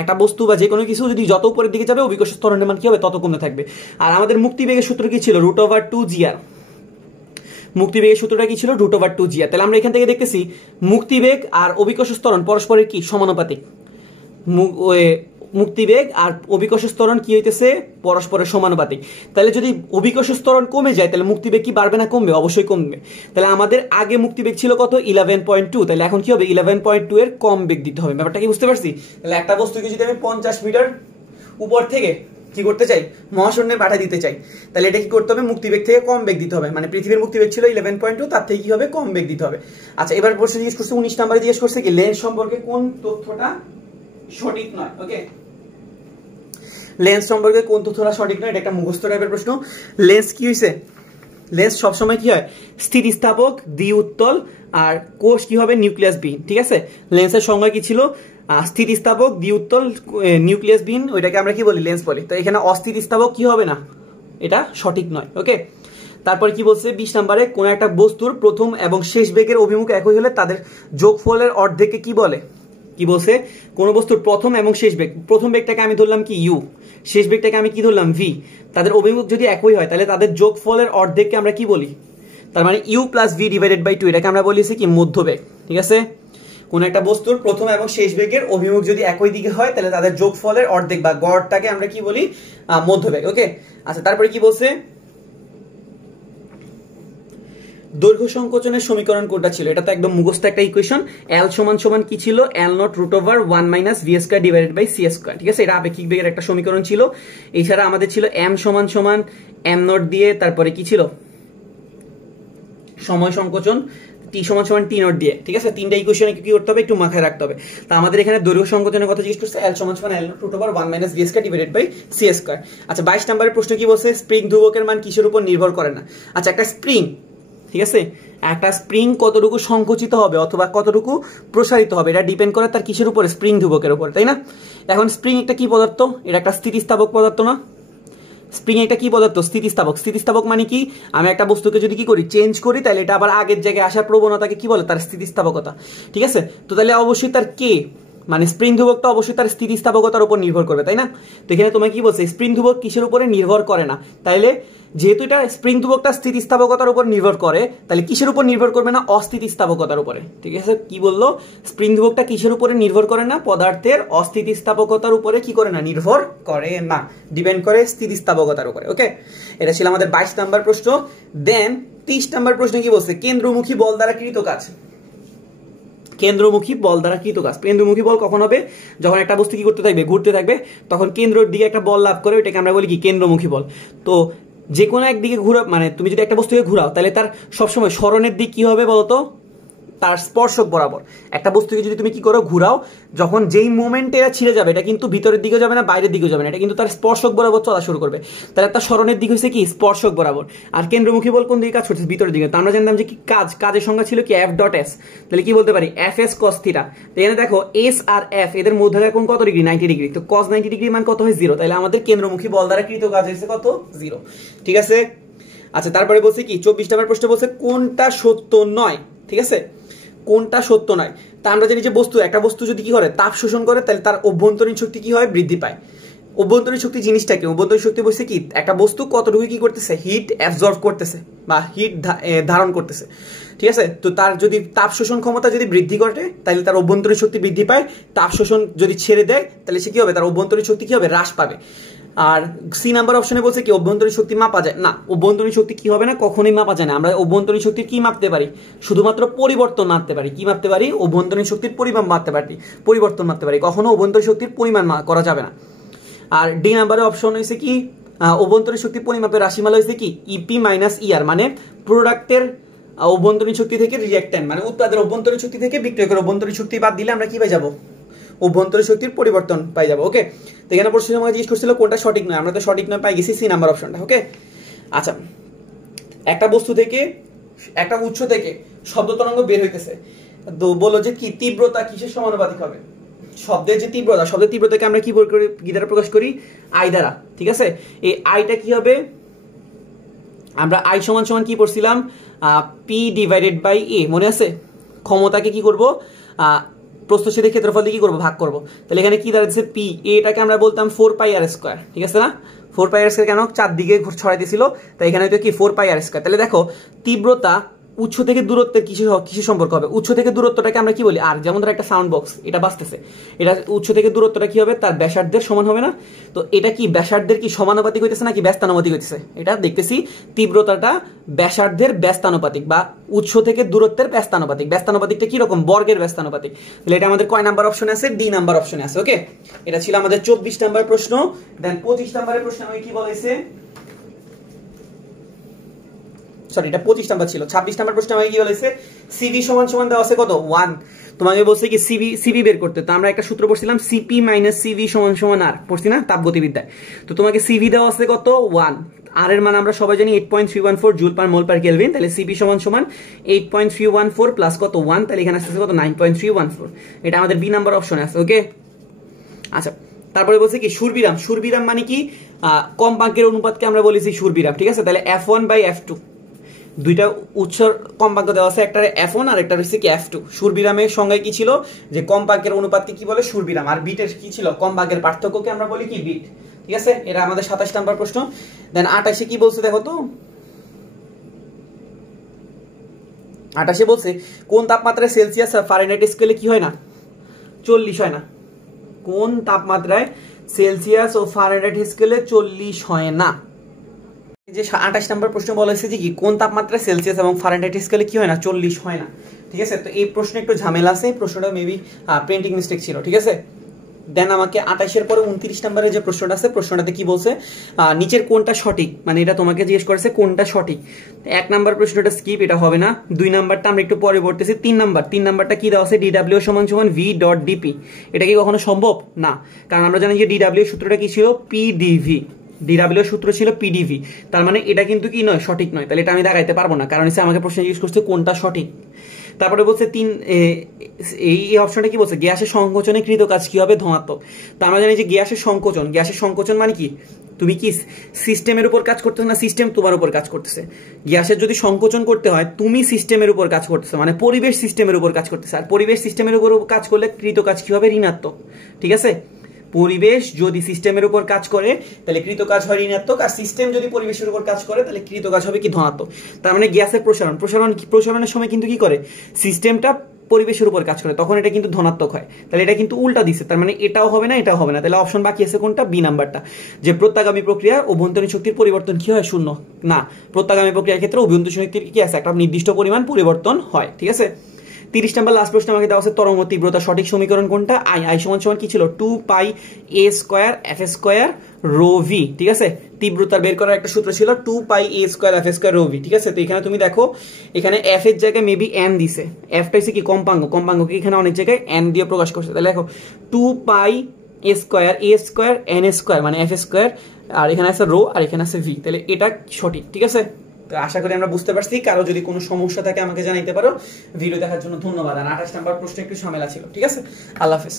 একটা বস্তু বা যে কোনো কিছু যদি যত উপরের দিকে যাবে অভিকর্ষ ত্বরণের মান কি হবে? তত কমতে থাকবে। আর আমাদের মুক্তি বেগের সূত্র কি ছিল? √2gr। মুক্তি বেগের সূত্রটা কি ছিল? √2gr। তাহলে আমরা এখান থেকে দেখতেছি মুক্তি বেগ আর অভিকর্ষ ত্বরণ পরস্পরের কি সমানুপাতিক। মুক্তিবেগ আর অভিকর্ষ ত্বরণ কি হইতেছে? পরস্পরের সমানুপাতিক। তাহলে যদি অভিকর্ষ ত্বরণ কমে যায় তাহলে মুক্তিবেগ কি বাড়বে না কমবে? অবশ্যই কমবে। তাহলে আমাদের আগে মুক্তিবেগ ছিল কত? 11.2। তাহলে এখন কি হবে? 11.2 এর কম বেগ দিতে হবে। ব্যাপারটা কি বুঝতে পারছি? তাহলে একটা বস্তুকে যদি আমি 50 মিটার উপর থেকে কি করতে চাই? মহাশূন্যে পাঠা দিতে চাই, তাহলে এটা কি করতে হবে? মুক্তিবেগ থেকে কম বেগ দিতে হবে। মানে পৃথিবীর মুক্তিবেগ ছিল 11.2, তার থেকে কি হবে? কম বেগ দিতে হবে। আচ্ছা, এবার প্রশ্ন জিজ্ঞেস করছে 19 নম্বরে জিজ্ঞেস করছে কি লেন্স সম্পর্কে কোন তথ্যটা সঠিক নয়, ওকে। লেন্স সম্পর্কে কোন তথ্যটা সঠিক নয়? এটা একটা মুখস্থ টাইপের প্রশ্ন। লেন্স কি হইছে? লেন্স সবসময় কি হয়? স্থিতিস্থাপক, দ্বি-উত্তল, আর কোষ কি হবে? নিউক্লিয়াস বিহীন, ঠিক আছে। লেন্সের সংজ্ঞা কি ছিল? স্থিতিস্থাপক, দ্বি-উত্তল, নিউক্লিয়াস বিহীন, ওইটাকে আমরা কি বলি? লেন্স বলি। তো এখানে অস্থিতিস্থাপক কি হবে না, এটা সঠিক নয়, ওকে। তারপর কি বলছে 20 নম্বরে কোন একটা বস্তুর প্রথম এবং শেষ বেগের অভিমুখ একই হলে তাদের যোগফলের অর্ধেককে কি বলে? কি বলছে? কোন বস্তুর প্রথম এবং শেষ বেগ, প্রথম বেগটাকে আমি ধরলাম কি ইউ, শেষ বেগটাকে আমি কি ধরলাম ভি, তাদের অভিমুখ যদি একই হয় তাহলে তাদের যোগফলের অর্ধেককে আমরা কি বলি? তার মানে U plus V divided by 2, এটাকে আমরা বলেছি কি মধ্যবেগ, ঠিক আছে। কোন একটা বস্তুর প্রথম এবং শেষ বেগের অভিমুখ যদি একই দিকে হয় তাহলে তাদের যোগফলের অর্ধেক বা গড়টাকে আমরা কি বলি, মধ্যবেগ। ওকে, আচ্ছা তারপরে কি বলছে, দৈর্ঘ্য সংকোচনের সমীকরণ কোনটা ছিল? এটা তো একদম মুখস্থ একটা ইকুয়েশন। L সমান সমান কি ছিল? L nought root over 1 minus V square divided by C square. ঠিক আছে, এটা আপেক্ষিক বেগের একটা সমীকরণ ছিল। এছাড়া আমাদের ছিল m সমান সমান m নট দিয়ে, তারপরে কি ছিল, সময় সংকোচন t সমান সমান t নট দিয়ে। ঠিক আছে, তিনটা ইকুয়েশনে কি করতে হবে, একটু মাথায় রাখতে হবে। তা আমাদের এখানে দৈর্ঘ্য সংকোচনের কথা জিজ্ঞেস করছে, L সমান সমান L nought root over 1 minus V square divided by C square. আচ্ছা 22 নম্বরের প্রশ্ন কি বলছে, স্প্রিং ধ্রুবকের মান কিসের উপর নির্ভর করে না? আচ্ছা একটা স্প্রিং, ঠিক আছে, একটা স্প্রিং কতটুকু সংকুচিত হবে অথবা কতটুকু প্রসারিত হবে এটা ডিপেন্ড করে তার কিসের উপরে, স্প্রিং ধ্রুবকের উপর, তাই না? এখন স্প্রিং একটা কি পদার্থ? এটা একটা স্থিতিস্থাপক পদার্থ না? স্প্রিং একটা কি পদার্থ? স্থিতিস্থাপক। স্থিতিস্থাপক মানে কি, আমি একটা বস্তুকে যদি কি করি, চেঞ্জ করি, তাহলে এটা আবার আগের জায়গায় আসার প্রবণতাকে কি বলে, তার স্থিতিস্থাপকতা। ঠিক আছে, তো তাহলে অবশ্যই তার কে, মানে স্প্রিং ধ্রুবকটা অবশ্যই তার স্থিতিস্থাপকতার উপর নির্ভর করবে, তাই না? তো এখানে তোমায় কি বলছে, স্প্রিং ধ্রুবক কিসের উপরে নির্ভর করে না। তাইলে যেহেতু এটা স্প্রিং ধ্রুবকটা স্থিতিস্থাপকতার উপর নির্ভর করে, তাহলে কিসের উপর নির্ভর করবে না, অস্থিতিস্থাপকতার উপরে। ঠিক আছে, কি বললো, স্প্রিং ধ্রুবকটা কিসের উপরে নির্ভর করে না, পদার্থের অস্থিতিস্থাপকতার উপরে কি করে না, নির্ভর করে না, ডিপেন্ড করে স্থিতিস্থাপকতার উপরে। ওকে, এটা ছিল আমাদের 22 নাম্বার প্রশ্ন। দেন 30 নাম্বার প্রশ্ন কি বলছে, কেন্দ্রমুখী বল দ্বারা কৃত কাজ। কেন্দ্রমুখী বল দ্বারা কৃত কাজ। কেন্দ্রমুখী বল কখন হবে, যখন একটা বস্তু কি করতে থাকবে, ঘুরতে থাকবে, তখন কেন্দ্রের দিকে একটা বল লাভ করে, ওইটাকে আমরা বলি কি, কেন্দ্রমুখী বল। তো যে কোনো একদিকে ঘুরা, মানে তুমি যদি একটা বস্তুকে ঘুরাও, তাহলে তার সবসময় স্মরণের দিক কি হবে বলতো, তার স্পর্শক বরাবর। একটা বস্তুকে যদি তুমি কি করো, ঘুরাও, যখন যেই মোমেন্টে এটা ছিঁড়ে যাবে, এটা কিন্তু ভিতরের দিকে যাবে না, বাইরের দিকে যাবে না, এটা কিন্তু তার স্পর্শক বরাবর চলা শুরু করবে। তাহলে তার স্মরণের দিক হচ্ছে কি, স্পর্শক বরাবর। আর কেন্দ্রমুখী বল কোন দিকে কাজ করছে, ভিতরের দিকে। তো আমরা জানতাম যে কি কাজের সংজ্ঞা ছিল কি, এফ ডট এস। তাহলে কি বলতে পারি, এফ এস কস থিটা। তো এখানে দেখো এস আর এফ এদের মধ্যে কোন কত ডিগ্রি, 90 ডিগ্রি। তো কস 90 ডিগ্রি মান কত হয়, 0। তাহলে আমাদের কেন্দ্রমুখী বল দ্বারা কৃত কাজ হচ্ছে কত, 0। ঠিক আছে, আচ্ছা তারপরে বলছে কি, 24 নম্বর প্রশ্ন বলছে কোনটা সত্য নয়। ঠিক আছে, কোনটা সত্য নয়। তা আমরা জানি যে একটা বস্তু যদি কি করে, তাপ শোষণ করে, তাহলে তার অভ্যন্তরীণ শক্তি কি হয়, বৃদ্ধি পায়। অভ্যন্তরীণ শক্তি জিনিসটা কি, অভ্যন্তরীণ শক্তি বলছে কি, একটা বস্তু কতটুকু কি করতেছে, হিট অ্যাবজর্ব করতেছে বা হিট ধারণ করতেছে। ঠিক আছে, তো তার যদি তাপ শোষণ ক্ষমতা যদি বৃদ্ধি করে, তাহলে তার অভ্যন্তরীণ শক্তি বৃদ্ধি পায়। তাপ শোষণ যদি ছেড়ে দেয়, তাহলে সে কি হবে, তার অভ্যন্তরীণ শক্তি কি হবে, হ্রাস পাবে। আর সি নাম্বার অপশনে বলছে কি, অভ্যন্তরীণ শক্তি মাপা যায় না। অভ্যন্তরীণ শক্তি কি হবে না, কখনোই মাপা যায় না। আমরা অভ্যন্তরীণ শক্তির কি মাপতে পারি, শুধুমাত্র পরিবর্তন মাপতে পারি। কি মাপতে পারি, অভ্যন্তরীণ শক্তির পরিমাণ মাপতে পারি, পরিবর্তন মাপতে পারি, কখনো অভ্যন্তরীণ শক্তির পরিমাণ করা যাবে না। আর ডি নাম্বারের অপশন হয়েছে কি, অভ্যন্তরীণ শক্তি পরিমাপের রাশিমালা হয়েছে কি, ইপি মাইনাস ইআর, মানে প্রোডাক্টের অভ্যন্তরীণ শক্তি থেকে রিঅ্যাক্ট্যান্ট, মানে উৎপাদের অভ্যন্তরীণ শক্তি থেকে বিক্রয়কের অভ্যন্তরীণ শক্তি বাদ দিলে আমরা কি পাই যাবো, অভ্যন্তরীণ শক্তির পরিবর্তন পাই যাবো। ওকে, তো এখানে প্রশ্ন আমাকে জিজ্ঞেস করছিল কোনটা সঠিক নয়, আমরা তো সঠিক নয় পাই গেছি সি নাম্বার অপশনটা। ওকে, আচ্ছা একটা বস্তু থেকে, একটা উৎস থেকে শব্দ তরঙ্গ বের হইতেছে, তো বলো যে কি তীব্রতা কিসের সমানুপাতিক হবে, শব্দের যে তীব্রতা, শব্দের তীব্রতাকে আমরা কি দ্বারা প্রকাশ করি, আই দ্বারা। ঠিক আছে, এই আইটা কি হবে, আমরা আই সমান সমান কি পড়ছিলাম, পি ডিভাইডেড বাই এ, মনে আছে? ক্ষমতাকে কি করব, প্রস্থচ্ছেদের ক্ষেত্রফল দিয়ে কি করবো, ভাগ করবো। তাহলে এখানে কি দাঁড়াচ্ছে, পি, এটাকে আমরা বলতাম 4 পাই আর স্কয়ার। ঠিক আছে না, 4 পাই আর স্কয়ার কেন, চারদিকে ছড়াইতেছিল, তাই এখানে হয়তো কি 4 পাই আর স্কয়ার। তাহলে দেখো তীব্রতা উৎস থেকে দূরত্বের কিসের সম্পর্ক হবে, উৎস থেকে দূরত্বটাকে আমরা কি বলি, আর যেমন ধর একটা সাউন্ড বক্স, এটা বাজতেছে, এটা উৎস থেকে দূরত্বটা কি হবে, তার ব্যাসার্ধের সমান হবে না? তো এটা কি ব্যাসার্ধের কি সমানুপাতিক হইতেছে নাকি ব্যস্তানুপাতিক হইতেছে? এটা দেখতেছি তীব্রতাটা ব্যাসার্ধের ব্যস্তানুপাতিক বা উৎস থেকে দূরত্বের ব্যস্তানুপাতিক। ব্যস্তানুপাতিকটা কি রকম, বর্গের ব্যস্তানুপাতিক। তাহলে এটা আমাদের কয় নাম্বার অপশনে আছে, ডি নাম্বার অপশনে আছে। ওকে, এটা ছিল আমাদের 24 নাম্বার প্রশ্ন। দেন 25 নাম্বারের প্রশ্ন আমাকে কি বলেছে, সরি এটা 25 নাম্বার ছিল। 26 নাম্বার প্রশ্ন আমাকে কি বলেছে, সিভি সমান সমান দেওয়া আছে কত, 1। তোমাকে বলছে কি সিভি বের করতে। তো আমরা একটা সূত্র পড়ছিলাম, সিপি মাইনাস সিভি সমান সমান আর, পড়ছি না তাপগতিবিদ্যায়। তো তোমাকে সিভি দেওয়া আছে কত, 1। আর এর মান আমরা সবাই জানি 8.314 জুল পার মোল পার কেলভিন। তাহলে সিপি সমান সমান 8.314 প্লাস কত 1, তাহলে এখানে আসছে কত 9.314। এটা আমাদের বি নাম্বার অপশনে আছে। ওকে, আচ্ছা তারপরে বলছে কি সুরবিরাম। সুরবিরাম মানে কি, কম্পাঙ্কের অনুপাতকে আমরা বলেছি সুরবিরাম। ঠিক আছে, তাহলে f1 বাই f2, দুইটা উৎসর কম্পাঙ্ক দেওয়া আছে, একটা f1 আর একটা হচ্ছে কি f2। সুরবিরামের সংজ্ঞায় কি ছিল, যে কম্পাঙ্কের অনুপাতকে কি বলে, সুরবিরাম। আর বিটের কি ছিল, কম্পাঙ্কের পার্থক্যকে আমরা বলি কি, বিট। ঠিক আছে, এটা আমাদের 27 নাম্বার প্রশ্ন। দেন 28 কি বলছে দেখো তো, 28 বলছে কোন তাপমাত্রায় সেলসিয়াস আর ফারেনহাইট স্কেলে কি হয় না 40 হয় না, কোন তাপমাত্রায় সেলসিয়াস ও ফারেনহাইট স্কেলে 40 হয় না। যে 28 নম্বর প্রশ্ন বলা হয়েছে যে কি কোন তাপমাত্রায় সেলসিয়াস এবং ফারেনহাইট স্কেলে কি হয় না 40 হয় না, ঠিক আছে। তো এই প্রশ্নে একটু ঝামেলা আছে, প্রশ্নটা মেবি প্রিন্টিং মিস্টেক ছিল, ঠিক আছে। দেন আমাকে 28 পরে 29 নম্বরে যে প্রশ্নটা আছে, প্রশ্নটাতে কি বলছে নিচের কোনটা সঠিক, মানে এটা তোমাকে জিজ্ঞেস করেছে কোনটা সঠিক। 1 নাম্বার প্রশ্নটা স্কিপ, এটা হবে না। 2 নাম্বারটা আমরা একটু পরে বলতেছি। 3 নাম্বারটা কি দেওয়া আছে ডিডব্লিউ সমান সমান v.dp, এটা কি কখনো সম্ভব না, কারণ আমরা জানি যে ডিডব্লিউ সূত্রটা কি ছিল পিডিভি, ডিডব্লিউ সূত্র ছিল পিডিভি, তার মানে এটা কিন্তু কি নয় সঠিক নয়, তাহলে এটা আমি দেখাইতে পারবো না, কারণ আমাকে প্রশ্ন জিজ্ঞেস করছে কোনটা সঠিক। তারপরে বলছে এই অপশনটা কি বলছে গ্যাসের সংকোচনে কৃত কাজ কি হবে ধনাত্মক। তো আমরা জানি যে গ্যাসের সংকোচন মানে কি, তুমি কি সিস্টেমের উপর কাজ করতেছো না সিস্টেম তোমার উপর কাজ করতেছে। গ্যাসের যদি সংকোচন করতে হয় তুমি সিস্টেমের উপর কাজ করতেছো, মানে পরিবেশ সিস্টেমের উপর কাজ করতেছে, আর পরিবেশ সিস্টেমের উপর কাজ করলে কৃত কাজ কি হবে ঋণাত্মক, ঠিক আছে। পরিবেশ যদি সিস্টেমের উপর কাজ করে তাহলে কৃত কাজ হয় ঋণাত্মক, আর সিস্টেম যদি পরিবেশের উপর কাজ করে তাহলে কৃত কাজ হবে কি ধনাত্মক। তার মানে গ্যাসের প্রসারণের সময় কিন্তু কি করে সিস্টেমটা পরিবেশের উপর কাজ করে, তখন এটা কিন্তু ধনাত্মক হয়, তাহলে এটা কিন্তু উল্টা দিচ্ছে, তার মানে এটাও হবে না এটাও হবে না, তাহলে অপশন বাকি আছে কোনটা বি নাম্বারটা, যে প্রত্যাগামী প্রক্রিয়া অভ্যন্তরীণ শক্তির পরিবর্তন কি হয় শূন্য না, প্রত্যাগামী প্রক্রিয়ার ক্ষেত্রে অভ্যন্তরীণ শক্তির কি আছে একটা নির্দিষ্ট পরিমাণ পরিবর্তন হয়, ঠিক আছে। 30 নম্বর লাস্ট প্রশ্ন আমাকে দেওয়া আছে তরঙ্গ তীব্রতা সঠিক সমীকরণ কোনটা, আই সমান সমান কি ছিল 2πa² f² ρv, ঠিক আছে। তীব্রতা বের করার একটা সূত্র ছিল 2πa² f² ρv, ঠিক আছে। তো এখানে তুমি দেখো এখানে f এর জায়গায় মেবি n দিছে, fটা হচ্ছে কি কম্পাঙ্গকে এখানে অনেক জায়গায় n দিয়ে প্রকাশ করছে, তাহলে দেখো 2πa² n² মানে f², আর এখানে আছে রো আর এখানে আছে v, তাহলে এটা সঠিক, ঠিক আছে। তো আশা করি আমরা বুঝতে পারছি, কারো যদি কোনো সমস্যা থাকে আমাকে জানাইতে পারো। ভিডিও দেখার জন্য ধন্যবাদ। আর 28 নাম্বার প্রশ্ন একটু ঝামেলা ছিল, ঠিক আছে। আল্লাহ হাফেজ।